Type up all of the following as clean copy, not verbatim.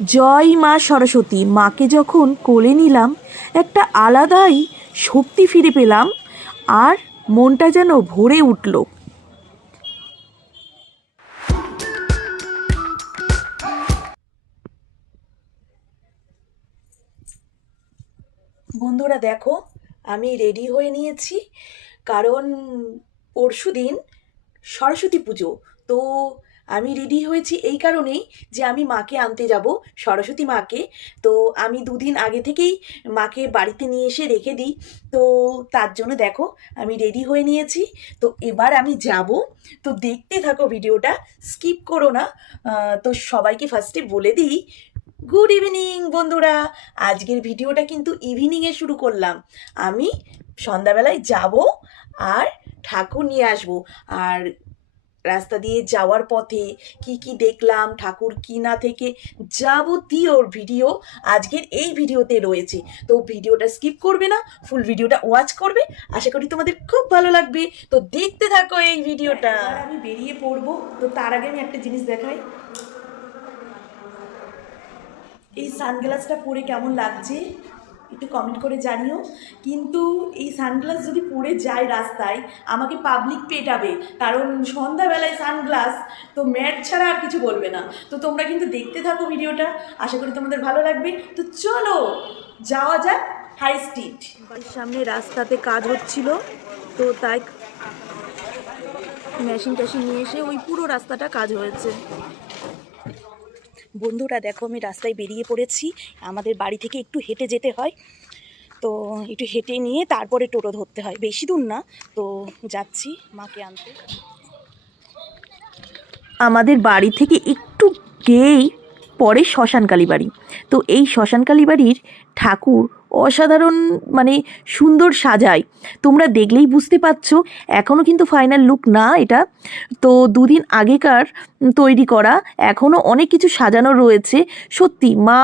জয় মা সরস্বতী। মাকে যখন কোলে নিলাম একটা আলাদাই শক্তি ফিরে পেলাম, আর মনটা যেন ভরে উঠল। বন্ধুরা দেখো, আমি রেডি হয়ে নিয়েছি, কারণ পরশুদিন সরস্বতী পুজো। তো আমি রেডি হয়েছি এই কারণেই যে আমি মাকে আনতে যাব, সরস্বতী মাকে। তো আমি দুদিন আগে থেকেই মাকে বাড়িতে নিয়ে এসে রেখে দিই। তো তার জন্য দেখো আমি রেডি হয়ে নিয়েছি। তো এবার আমি যাব। তো দেখতে থাকো, ভিডিওটা স্কিপ করো না। তো সবাইকে ফার্স্টে বলে দিই, গুড ইভিনিং বন্ধুরা। আজকের ভিডিওটা কিন্তু ইভিনিংয়ে শুরু করলাম। আমি সন্ধ্যাবেলায় যাব আর ঠাকুর নিয়ে আসব। আর রাস্তা দিয়ে যাওয়ার পথে কি কি দেখলাম, ঠাকুর কিনা থেকে যাবতীয় ভিডিও আজকের এই ভিডিওতে রয়েছে। তো ভিডিওটা স্কিপ করবে না, ফুল ভিডিওটা ওয়াচ করবে। আশা করি তোমাদের খুব ভালো লাগবে। তো দেখতে থাকো এই ভিডিওটা। আমি বেরিয়ে পড়বো। তো তার আগে আমি একটা জিনিস দেখাই। এই সানগ্লাসটা পরে কেমন লাগছে একটু কমেন্ট করে জানিও। কিন্তু এই সানগ্লাস যদি পরে যায় রাস্তায়, আমাকে পাবলিক পেটাবে, কারণ সন্ধ্যাবেলায় সানগ্লাস তো ম্যাট ছাড়া আর কিছু বলবে না। তো তোমরা কিন্তু দেখতে থাকো ভিডিওটা, আশা করি তোমাদের ভালো লাগবে। তো চলো যাওয়া যাক হাই স্ট্রিট। বাড়ির সামনে রাস্তাতে কাজ হচ্ছিল, তো তাই মেশিন টেশিন নিয়ে এসে ওই পুরো রাস্তাটা কাজ হয়েছে। বন্ধুরা দেখো, আমি রাস্তায় বেরিয়ে পড়েছি। আমাদের বাড়ি থেকে একটু হেঁটে যেতে হয়, তো একটু হেঁটে নিয়ে তারপরে টোটো ধরতে হয়, বেশি দূর না। তো যাচ্ছি মাকে আনতে। আমাদের বাড়ি থেকে একটু গিয়েই পরে শ্মশানকালী বাড়ি। তো এই শ্মশানকালী বাড়ির ঠাকুর অসাধারণ, মানে সুন্দর সাজায়। তোমরা দেখলেই বুঝতে পারছো, এখনও কিন্তু ফাইনাল লুক না এটা। তো দুদিন আগেকার তৈরি করা, এখনও অনেক কিছু সাজানো রয়েছে। সত্যি মা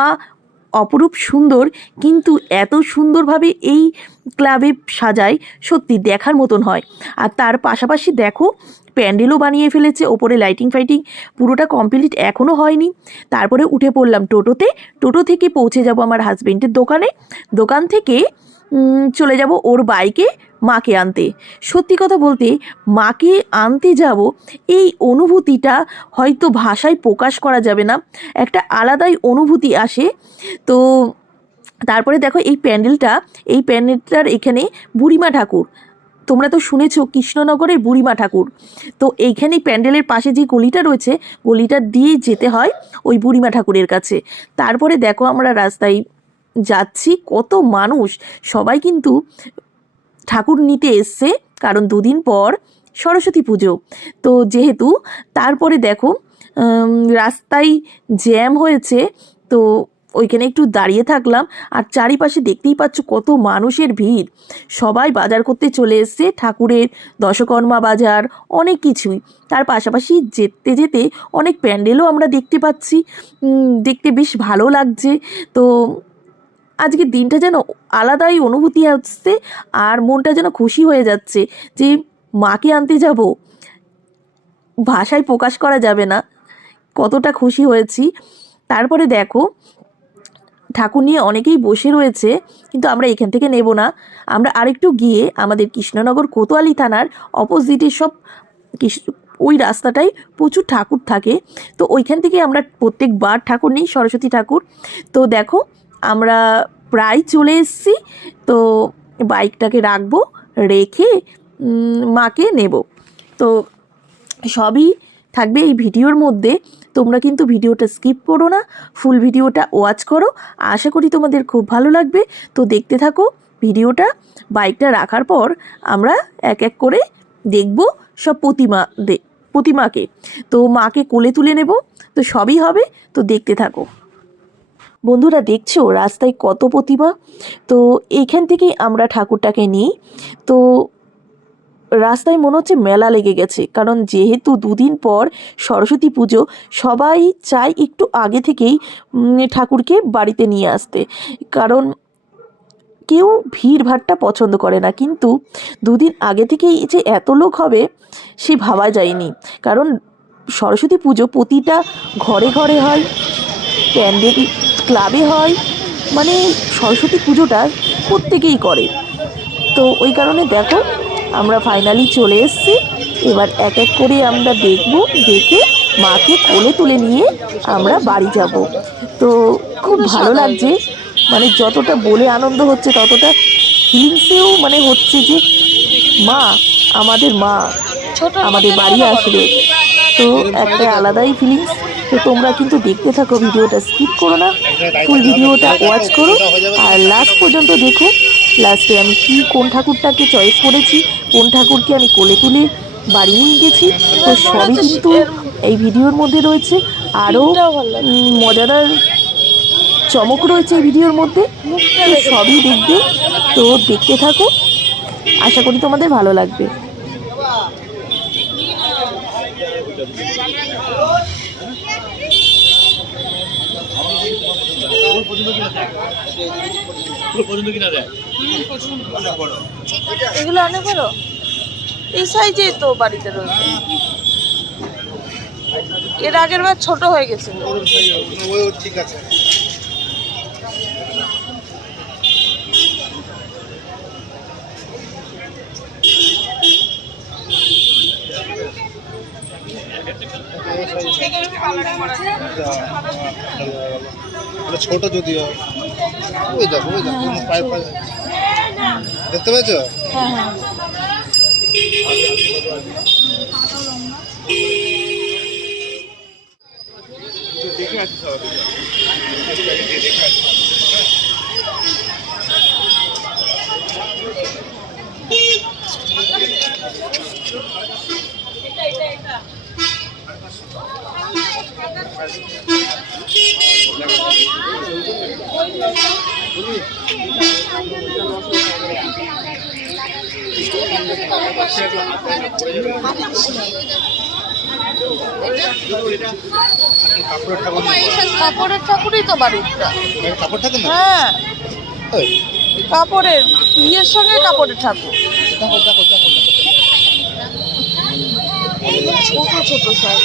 অপরূপ সুন্দর, কিন্তু এত সুন্দরভাবে এই ক্লাবে সাজায়, সত্যি দেখার মতন হয়। আর তার পাশাপাশি দেখো, প্যান্ডেলও বানিয়ে ফেলেছে, ওপরে লাইটিং ফাইটিং পুরোটা কমপ্লিট এখনও হয়নি। তারপরে উঠে পড়লাম টোটোতে। টোটো থেকে পৌঁছে যাব আমার হাজবেন্ডের দোকানে। দোকান থেকে চলে যাব ওর বাইকে মাকে আনতে। সত্যি কথা বলতে, মাকে আনতে যাব, এই অনুভূতিটা হয়তো ভাষায় প্রকাশ করা যাবে না, একটা আলাদাই অনুভূতি আসে। তো তারপরে দেখো এই প্যান্ডেলটার এখানে বুড়িমা ঠাকুর, তোমরা তো শুনেছো কৃষ্ণনগরের বুড়িমা ঠাকুর। তো এইখানেই প্যান্ডেলের পাশে যে গলিটা রয়েছে, গলিটা দিয়ে যেতে হয় ওই বুড়িমা ঠাকুরের কাছে। তারপরে দেখো আমরা রাস্তায় যাচ্ছি, কত মানুষ, সবাই কিন্তু ঠাকুর নিতে এসছে, কারণ দুদিন পর সরস্বতী পুজো। তো যেহেতু তারপরে দেখো রাস্তায় জ্যাম হয়েছে, তো ওইখানে একটু দাঁড়িয়ে থাকলাম। আর চারিপাশে দেখতেই পাচ্ছ কত মানুষের ভিড়, সবাই বাজার করতে চলে এসছে, ঠাকুরের দশকর্মা বাজার, অনেক কিছুই। তার পাশাপাশি যেতে যেতে অনেক প্যান্ডেলও আমরা দেখতে পাচ্ছি, দেখতে বেশ ভালো লাগছে। তো আজকের দিনটা যেন আলাদাই অনুভূতি আসছে, আর মনটা যেন খুশি হয়ে যাচ্ছে যে মাকে আনতে যাব। ভাষায় প্রকাশ করা যাবে না কতটা খুশি হয়েছি। তারপরে দেখো ঠাকুর নিয়ে অনেকেই বসে রয়েছে, কিন্তু আমরা এখান থেকে নেব না। আমরা আরেকটু গিয়ে আমাদের কৃষ্ণনগর কোতোয়ালি থানার অপোজিটে সব ওই রাস্তাটায় প্রচুর ঠাকুর থাকে। তো ওইখান থেকে আমরা প্রত্যেকবার ঠাকুর নিই, সরস্বতী ঠাকুর। তো দেখো আমরা প্রায় চলে এসেছি। তো বাইকটাকে রাখবো, রেখে মাকে নেব। তো সবই থাকবে এই ভিডিওর মধ্যে। তোমরা কিন্তু ভিডিওটা স্কিপ করো না, ফুল ভিডিওটা ওয়াচ করো। আশা করি তোমাদের খুব ভালো লাগবে। তো দেখতে থাকো ভিডিওটা। বাইকটা রাখার পর আমরা এক এক করে দেখব সব প্রতিমাকে। তো মাকে কোলে তুলে নেব, তো সবই হবে। তো দেখতে থাকো বন্ধুরা। দেখছো রাস্তায় কত প্রতিমা। তো এইখান থেকেই আমরা ঠাকুরটাকে নিই। তো রাস্তায় মনে হচ্ছে মেলা লেগে গেছে, কারণ যেহেতু দুদিন পর সরস্বতী পুজো, সবাই চায় একটু আগে থেকেই ঠাকুরকে বাড়িতে নিয়ে আসতে, কারণ কেউ ভিড়ভাট্টা পছন্দ করে না। কিন্তু দুদিন আগে থেকেই যে এত লোক হবে সে ভাবা যায়নি, কারণ সরস্বতী পুজো প্রতিটা ঘরে ঘরে হয়। প্যান্ডেল ক্লাবে হয়, মানে সরস্বতী পুজোটা প্রত্যেকেই করে। তো ওই কারণে দেখো আমরা ফাইনালি চলে এসেছি। এবার এক এক করে আমরা দেখবো, দেখে মাকে কোলে তুলে নিয়ে আমরা বাড়ি যাব। তো খুব ভালো লাগছে, মানে যতটা বলে আনন্দ হচ্ছে ততটা ফিলিংসেও মানে হচ্ছে যে মা, আমাদের মা আমাদের বাড়ি আসবে। তো একটা আলাদাই ফিলিংস। তো তোমরা কিন্তু দেখতে থাকো, ভিডিওটা স্কিপ করো না, ফুল ভিডিওটা ওয়াচ করো আর লাস্ট পর্যন্ত দেখো। লাস্টে আমি কোন ঠাকুরটাকে চয়েস করেছি, কোন ঠাকুরকে আমি কোলে তুলে বাড়ি নিয়ে গেছি, তো সবই কিন্তু এই ভিডিওর মধ্যে রয়েছে। আরও মজাদার চমক রয়েছে এই ভিডিওর মধ্যে, তো সবই দেখবে। তো দেখতে থাকো, আশা করি তোমাদের ভালো লাগবে। এগুলো অনেক বড়, এই সাইজে তো বাড়িতে রয়েছে। এর আগের বার ছোট হয়ে গেছে। ঠিক আছে, ছোট যদিও। ওই দেখো ওই দেখো দেখতে পেয়েছ? হ্যাঁ হ্যাঁ। দেখে আছি সবাই, দেখে আছি। কাপড়ের ঠাকুরই তো বাড়িটা। কাপড় ঠাকুর? হ্যাঁ, কাপড়ের বিয়ের সঙ্গে কাপড়ের ঠাকুর। ছোট ছোট সাইজ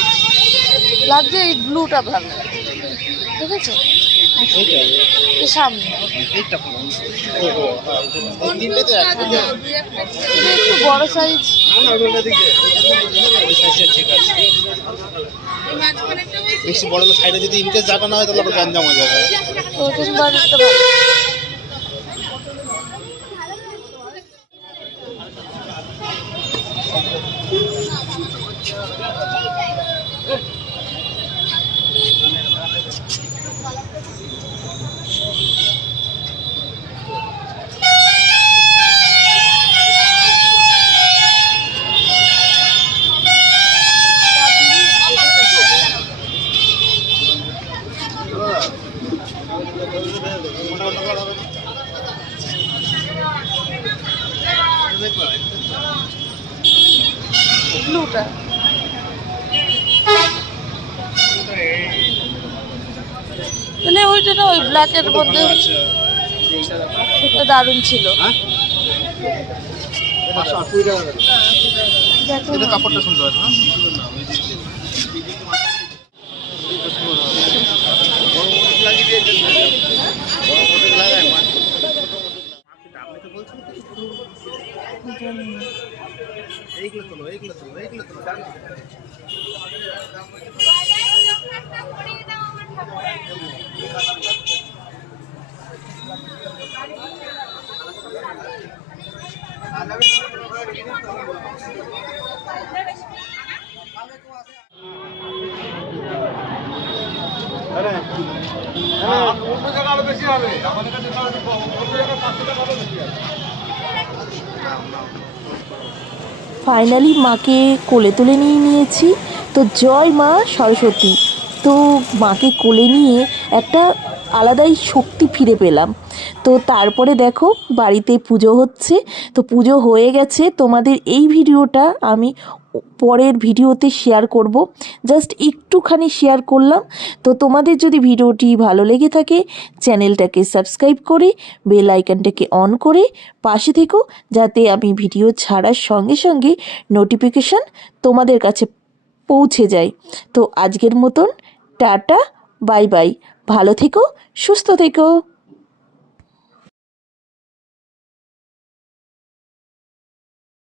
লাগছে, এই ব্লুটা ভালো দেখেছো সামনে। একটু বড় সাইজ, বেশি বড় সাইডে যদি ইনকেস জায়গা না হয় তাহলে আবার গ্যাঞ্জাম হয়ে যাবে। ব্লুটা মানে ওইটা না, ওই ব্ল্যাকের মধ্যে দারুণ ছিল। কাপড়টা সুন্দর আছে না? এইগুলো তোলো, এইগুলো তোলো, এইগুলো তোলো। ফাইনালি মাকে কোলে তুলে নিয়েছি। তো জয় মা সরস্বতী। তো মাকে কোলে নিয়ে একটা আলাদাই শক্তি ফিরে পেলাম। তো তারপরে দেখো বাড়িতে পুজো হচ্ছে। তো পুজো হয়ে গেছে, তোমাদের এই ভিডিওটা আমি পরের ভিডিওতে শেয়ার করব, জাস্ট একটুখানি শেয়ার করলাম। তো তোমাদের যদি ভিডিওটি ভালো লেগে থাকে চ্যানেলটাকে সাবস্ক্রাইব করে বেল আইকনটাকে অন করে পাশে থেকো, যাতে আমি ভিডিও ছাড়ার সঙ্গে সঙ্গে নোটিফিকেশান তোমাদের কাছে পৌঁছে যায়। তো আজকের মতন টাটা, বাই বাই। ভালো থেকো, সুস্থ থেকো।